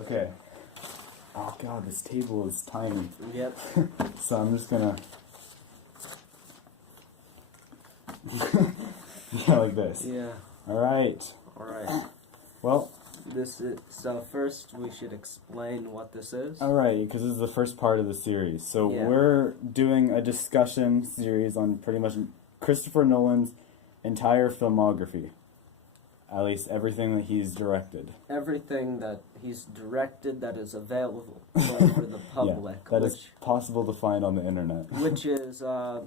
Okay. Oh god, this table is tiny. Yep. So I'm just gonna... yeah, like this. Yeah. Alright. Alright. Well... So first we should explain what this is. Alright, because this is the first part of the series. So Yeah. we're doing a discussion series on pretty much Christopher Nolan's entire filmography. At least everything that he's directed. Everything that he's directed that is available for the public. Yeah, that is possible to find on the internet. Which is a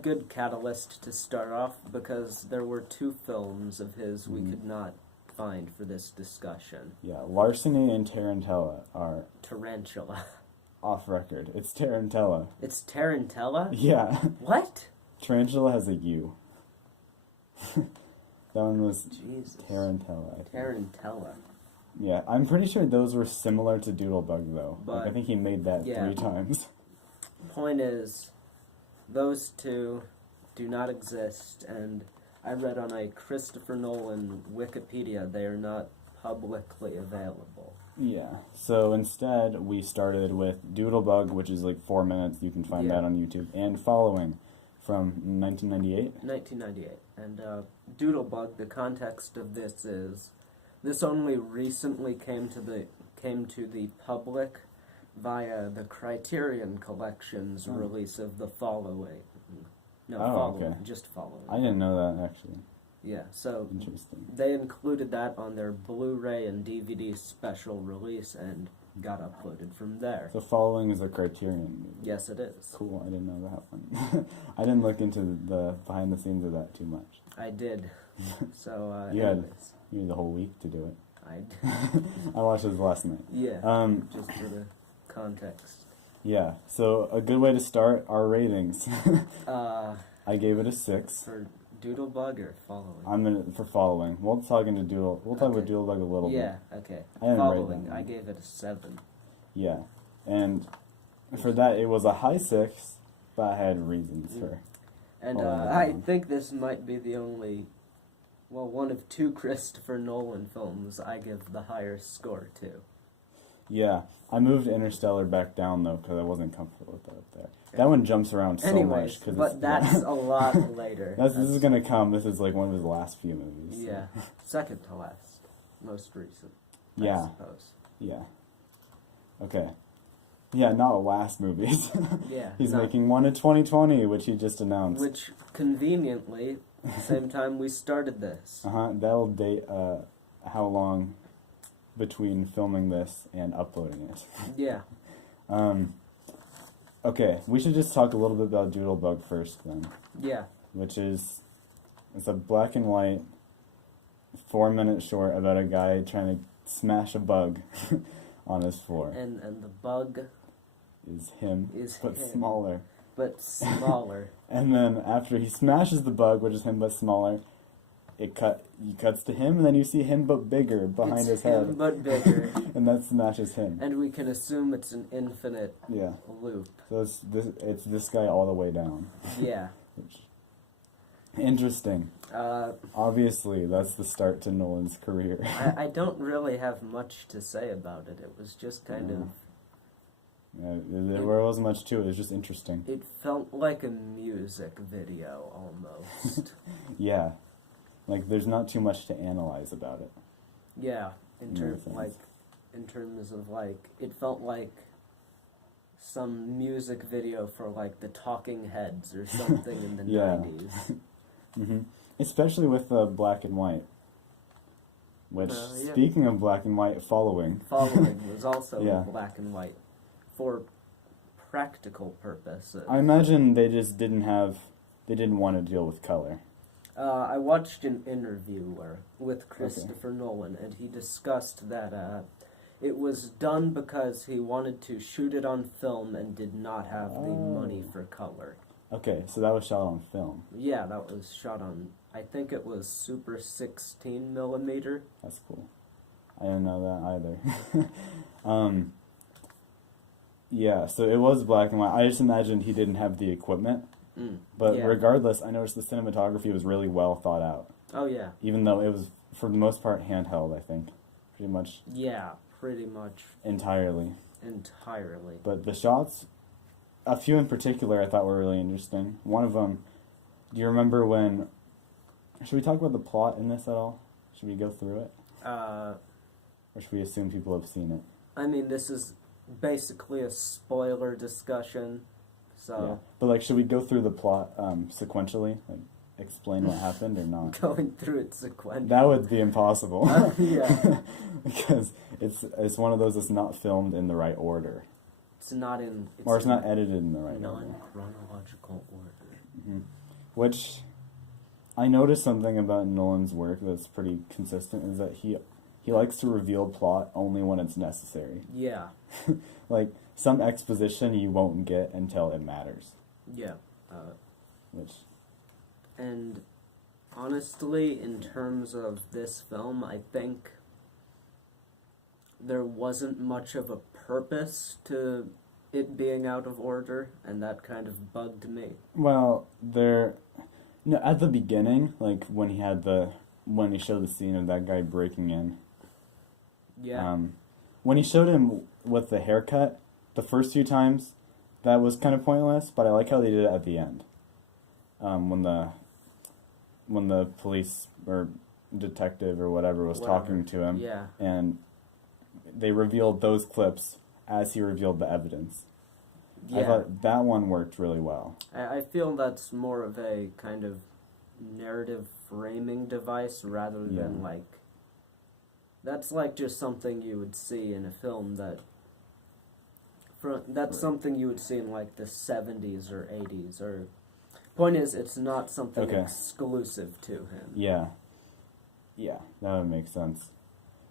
good catalyst to start off, because there were 2 films of his we could not find for this discussion. Yeah, Larceny and Tarantella are... Tarantula. Off record. It's Tarantella. It's Tarantella? Yeah. What? Tarantula has a U. That one was Jesus. Tarantella, I think. Tarantella. Yeah, I'm pretty sure those were similar to Doodlebug, though. But, I think he made that yeah. 3 times. Point is, those 2 do not exist, and I read on a Christopher Nolan Wikipedia they are not publicly available. Yeah, so instead we started with Doodlebug, which is like 4 minutes, you can find that on YouTube, and Following from 1998. 1998. And Doodlebug, the context of this is, this only recently came to the public via the Criterion Collection's release of The Following. No, Following, okay. Just Following. I didn't know that, actually. Yeah, so Interesting. they included that on their Blu-ray and DVD special release and got uploaded from there. So Following is a Criterion movie. Yes, it is. Cool, I didn't know that one. I didn't look into the behind the scenes of that too much. I did. So, You had anyways. the whole week to do it. I did. I watched this last night. Yeah, just for the context. Yeah, so a good way to start our ratings. I gave it a 6. For Doodlebug or Following? I'm gonna for Following. We'll talk about Okay. Doodlebug a little bit. Yeah, okay. I didn't rate Following, that I one. gave it a 7. Yeah, and for that it was a high 6, but I had reasons for. And Following I that one. think this might be the only, well, one of 2 Christopher Nolan films I give the higher score to. Yeah, I moved Interstellar back down though because I wasn't comfortable with that up there. That one jumps around so Anyways, much. but that's a lot later. This is gonna come. This is like one of his last few movies. So. Yeah, second to last, most recent. Yeah. I suppose. Yeah. Okay. Yeah, not last movies. Yeah. He's making one in 2020, which he just announced. Which, conveniently, same time we started this. That'll date how long between filming this and uploading it. Yeah. Okay, we should just talk a little bit about Doodlebug first then. Yeah. Which is, it's a black and white 4-minute short about a guy trying to smash a bug on his floor. And the bug Is him, but him. smaller. But smaller. And then after he smashes the bug, which is him but smaller, he cuts to him, and then you see him but bigger behind his head. Him but bigger. And that smashes him. And we can assume it's an infinite Yeah. loop. So it's this guy all the way down. Yeah. Interesting. Obviously, that's the start to Nolan's career. I don't really have much to say about it. It was just kind of... There wasn't much to it. It was just interesting. It felt like a music video, almost. Yeah. Like, there's not too much to analyze about it. Yeah, in terms of it felt like some music video for like the Talking Heads or something in the 90s. Especially with black and white. Which, Yeah. speaking of black and white, Following. Following was also Yeah. black and white for practical purposes. I imagine they just didn't want to deal with color. I watched an interview with Christopher Nolan, and he discussed that it was done because he wanted to shoot it on film and did not have the money for color. Okay, so that was shot on film. Yeah, that was shot on, I think it was Super 16 millimeter. That's cool. I didn't know that either. Yeah, so it was black and white. I just imagined he didn't have the equipment. But yeah. regardless, I noticed the cinematography was really well thought out. Oh, yeah. Even though it was, for the most part, handheld, I think. Pretty much. Yeah, pretty much entirely. But the shots, a few in particular, I thought were really interesting. One of them, do you remember when... Should we talk about the plot in this at all? Should we go through it? Or should we assume people have seen it? I mean, this is basically a spoiler discussion, so... Yeah. But, like, should we go through the plot sequentially? Like, explain what happened or not? Going through it sequentially. That would be impossible. Yeah. Because it's one of those that's not filmed in the right order. It's not in... It's not edited in the right order. Non-chronological order. Mm-hmm. Which, I noticed something about Nolan's work that's pretty consistent, is that he likes to reveal plot only when it's necessary. Yeah. Like, some exposition you won't get until it matters. Yeah. Which... And honestly, in terms of this film, I think there wasn't much of a purpose to it being out of order, and that kind of bugged me. Well, at the beginning, like when he showed the scene of that guy breaking in. Yeah. When he showed him with the haircut, the first few times, that was kind of pointless, but I like how they did it at the end. When the police or detective or whatever was talking to him, yeah, and they revealed those clips as he revealed the evidence. Yeah. I thought that one worked really well. I feel that's more of a kind of narrative framing device rather than like... That's like just something you would see in a film that's something you would see in like the 70s or 80s or... Point is, it's not something exclusive to him. Yeah. Yeah, that would make sense.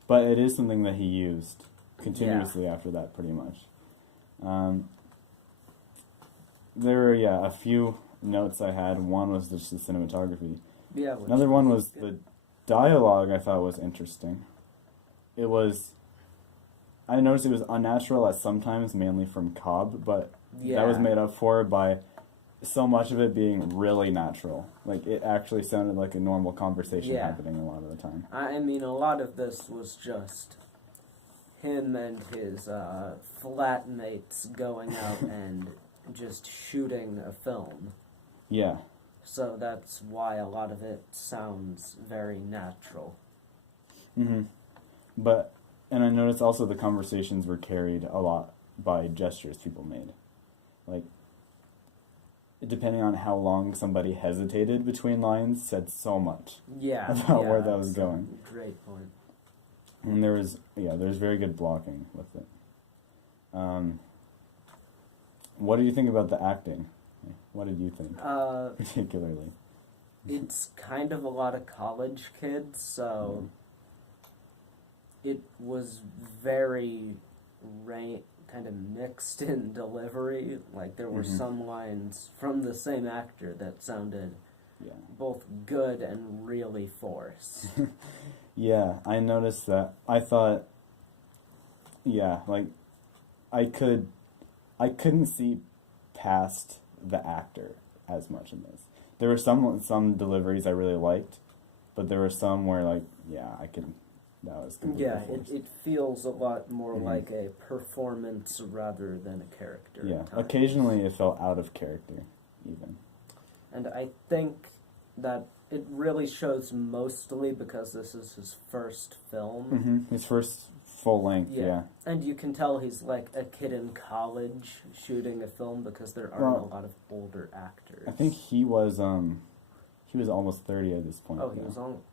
But it is something that he used continuously after that, pretty much. There were, a few notes I had. One was just the cinematography. Yeah. Another one was the dialogue I thought was interesting. I noticed it was unnatural at sometimes, mainly from Cobb, but that was made up for by so much of it being really natural. Like, it actually sounded like a normal conversation happening a lot of the time. I mean, a lot of this was just him and his flatmates going out and just shooting a film. Yeah. So that's why a lot of it sounds very natural. Mm-hmm. And I noticed also the conversations were carried a lot by gestures people made. Like, depending on how long somebody hesitated between lines, said so much about where that was going. Great point. And there was very good blocking with it. What do you think about the acting? What did you think, particularly? It's kind of a lot of college kids, so it was very kind of mixed in delivery. Like, there were some lines from the same actor that sounded both good and really forced. Yeah, I noticed that. I thought, I couldn't see past the actor as much in this. There were some deliveries I really liked, but there were some where, like, that was completely forced. It feels a lot more like a performance rather than a character. Yeah, occasionally it felt out of character, even. And I think that it really shows mostly because this is his first film. Mm-hmm. His first full length, yeah. And you can tell he's like a kid in college shooting a film because there aren't a lot of older actors. I think he was almost 30 at this point. Oh, he was almost...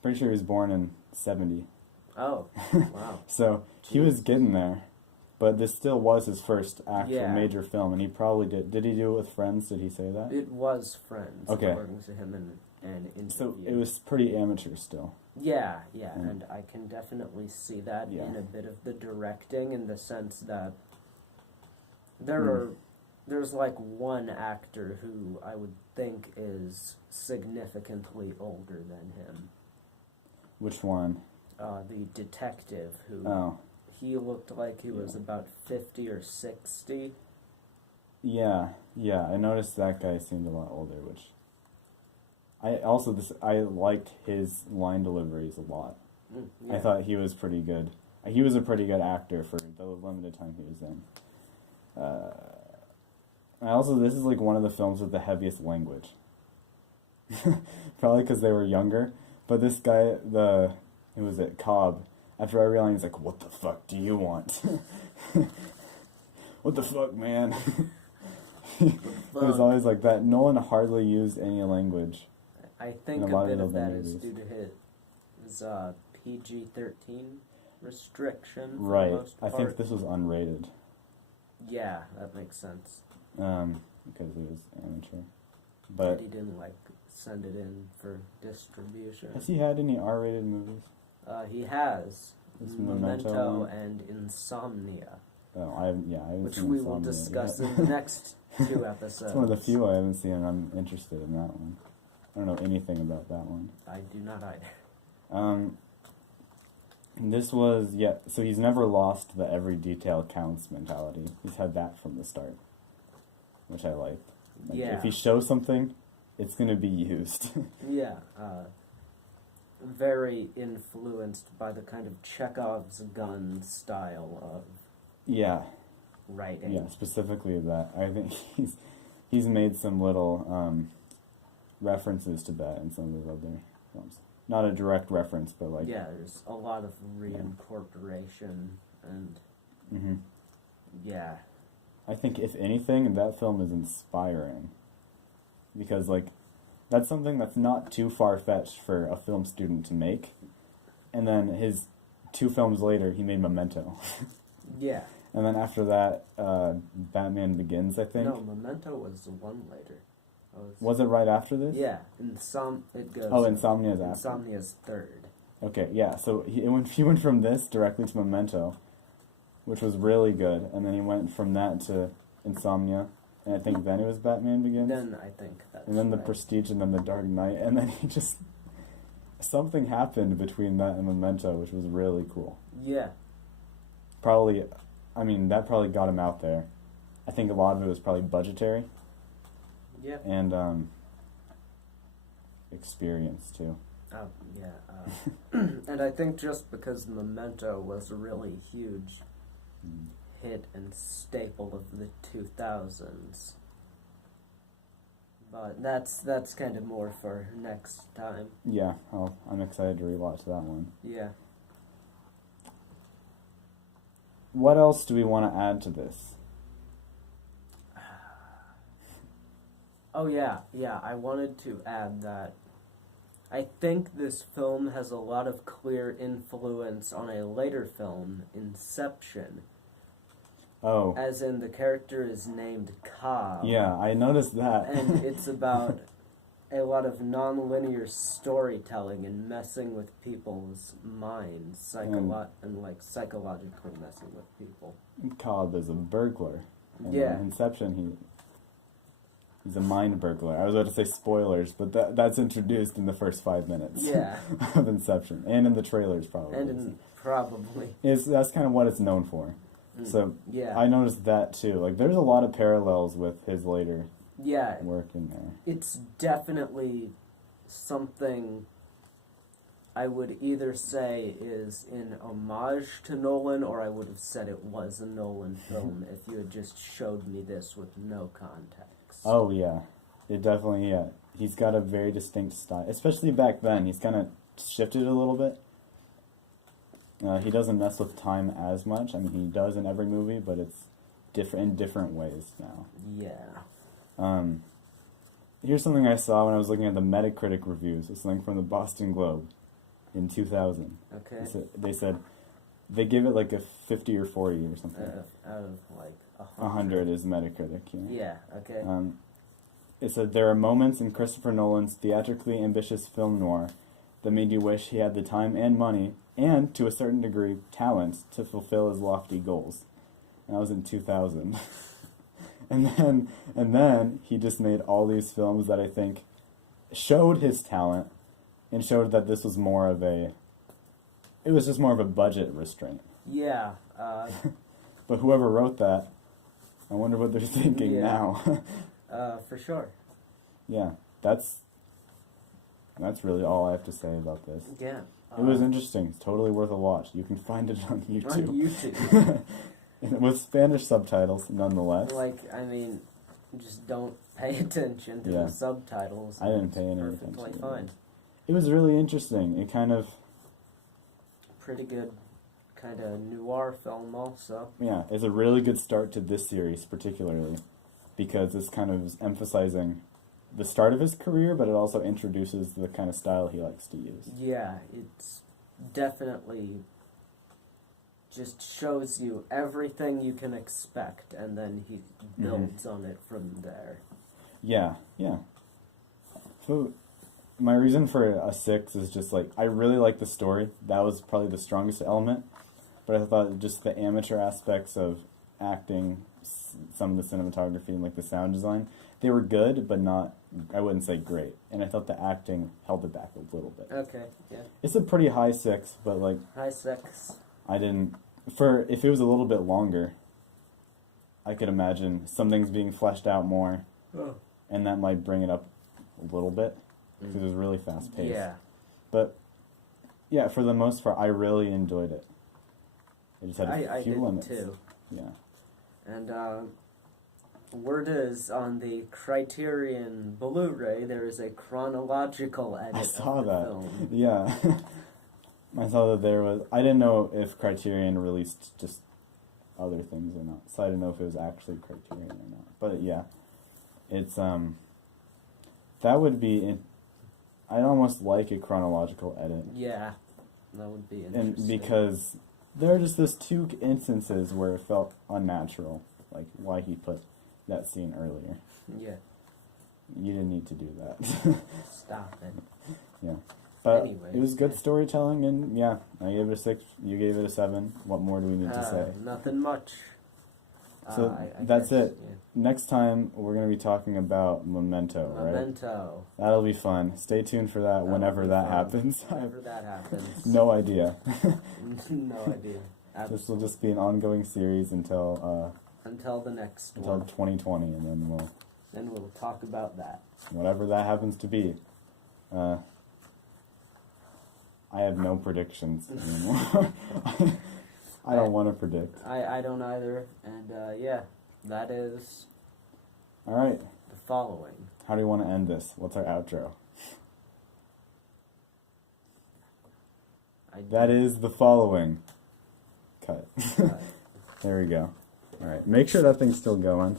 Pretty sure he was born in 70. Oh, wow. So he was getting there, but this still was his first actual major film, and he probably did. Did he do it with Friends? Did he say that? It was Friends, according to him in an interview. So it was pretty amateur still. Yeah, and I can definitely see that in a bit of the directing, in the sense that there's like one actor who I would think is significantly older than him. Which one? The detective who he looked like he was about 50 or 60. Yeah, I noticed that guy seemed a lot older, which I liked his line deliveries a lot. I thought he was pretty good. He was a pretty good actor for the limited time he was in. This is like one of the films with the heaviest language. Probably because they were younger. But this guy, Cobb, after every line, he's like, "What the fuck do you want?" What the fuck, man? It was always like that. Nolan hardly used any language. I think a bit of that is due to his PG-13 restriction. Right. I think this was unrated. Yeah, that makes sense. Because it was amateur. But he didn't send it in for distribution. Has he had any R-rated movies? He has. Memento one? And Insomnia. Oh, I haven't which seen we Insomnia will discuss yet. in the next 2 episodes. It's one of the few I haven't seen, and I'm interested in that one. I don't know anything about that one. I do not either. This was, so he's never lost the every detail counts mentality. He's had that from the start, which I like. If he shows something, it's going to be used. Yeah. Very influenced by the kind of Chekhov's gun style of writing. Yeah, specifically that. I think he's made some little references to that in some of his other films. Not a direct reference, but there's a lot of reincorporation and I think if anything, that film is inspiring because that's something that's not too far-fetched for a film student to make. And then his 2 films later, he made Memento. Yeah. And then after that, Batman Begins, I think. No, Memento was the one later. Was it right after this? Yeah, it goes. Oh, Insomnia's after. Insomnia's third. Okay, yeah. So he went from this directly to Memento, which was really good, and then he went from that to Insomnia, and I think then it was Batman Begins. Then I think that's and then The Prestige, and then The Dark Knight, and then he just something happened between that and Memento, which was really cool. Yeah. That probably got him out there. I think a lot of it was probably budgetary. Yeah. And experience too. Oh, yeah. And I think just because Memento was a really huge hit and staple of the 2000s. But that's kind of more for next time. Yeah, I'm excited to rewatch that one. Yeah. What else do we want to add to this? Oh, yeah. I wanted to add that I think this film has a lot of clear influence on a later film, Inception. Oh. As in, the character is named Cobb. Yeah, I noticed that. And it's about a lot of non-linear storytelling and messing with people's minds, psychologically messing with people. Cobb is a burglar. And Yeah. in Inception, he's a mind burglar. I was about to say spoilers, but that's introduced in the first 5 minutes of Inception. And in the trailers, probably. That's kind of what it's known for. So, I noticed that, too. There's a lot of parallels with his later work in there. It's definitely something I would either say is in homage to Nolan, or I would have said it was a Nolan film if you had just showed me this with no context. Oh, yeah. It definitely, He's got a very distinct style. Especially back then. He's kind of shifted a little bit. He doesn't mess with time as much. I mean, he does in every movie, but it's in different ways now. Yeah. Here's something I saw when I was looking at the Metacritic reviews. It's something from the Boston Globe in 2000. Okay. They said they give it a 50 or 40 or something. Out of 100 is Metacritic. Yeah. Okay. It said there are moments in Christopher Nolan's theatrically ambitious film noir that made you wish he had the time and money, and, to a certain degree, talent to fulfill his lofty goals. And that was in 2000. and then he just made all these films that I think showed his talent and showed that this was more of a budget restraint. Yeah. But whoever wrote that, I wonder what they're thinking now. For sure. Yeah, that's really all I have to say about this. Yeah. It was interesting. It's totally worth a watch. You can find it on YouTube. On YouTube. With Spanish subtitles, nonetheless. Just don't pay attention to the subtitles. I didn't pay any attention. Perfectly fine. It was really interesting. It kind of... Pretty good kind of noir film also. Yeah, it's a really good start to this series particularly, because it's kind of emphasizing the start of his career, but it also introduces the kind of style he likes to use. Yeah, it's definitely just shows you everything you can expect, and then he builds on it from there. Yeah. So, my reason for a 6 is just like, I really like the story. That was probably the strongest element. But I thought just the amateur aspects of acting, some of the cinematography, and like the sound design, they were good, but not, I wouldn't say great. And I thought the acting held it back a little bit. Okay, yeah. It's a pretty high 6, but like... High 6. If it was a little bit longer, I could imagine some things being fleshed out more. Oh. And that might bring it up a little bit. Because it was really fast paced. Yeah. But, yeah, for the most part, I really enjoyed it. It just had a few limits. I did too. Yeah. And, word is, on the Criterion Blu-ray, there is a chronological edit I saw of the that. film. Yeah. I saw that there was... I didn't know if Criterion released just other things or not. So I didn't know if it was actually Criterion or not. But, yeah. It's, that would be... I'd almost like a chronological edit. Yeah. That would be interesting. And because there are just those 2 instances where it felt unnatural. Like, why he put that scene earlier. Yeah. You didn't need to do that. Stop it. Yeah. But anyways, it was good storytelling, and yeah, I gave it a 6, you gave it a 7. What more do we need to say? Nothing much. So that's it. Yeah. Next time, we're going to be talking about Memento, right? Memento. That'll be fun. Stay tuned for that whenever that happens. Whenever that happens. No idea. No idea. Absolutely. This will just be an ongoing series until the next until one. 2020, and then we'll talk about that. Whatever that happens to be. I have no predictions anymore. I don't want to predict. I don't either. And, yeah, that is... Alright. The following. How do you want to end this? What's our outro? That is the following. Cut. There we go. Alright. Make sure that thing's still going.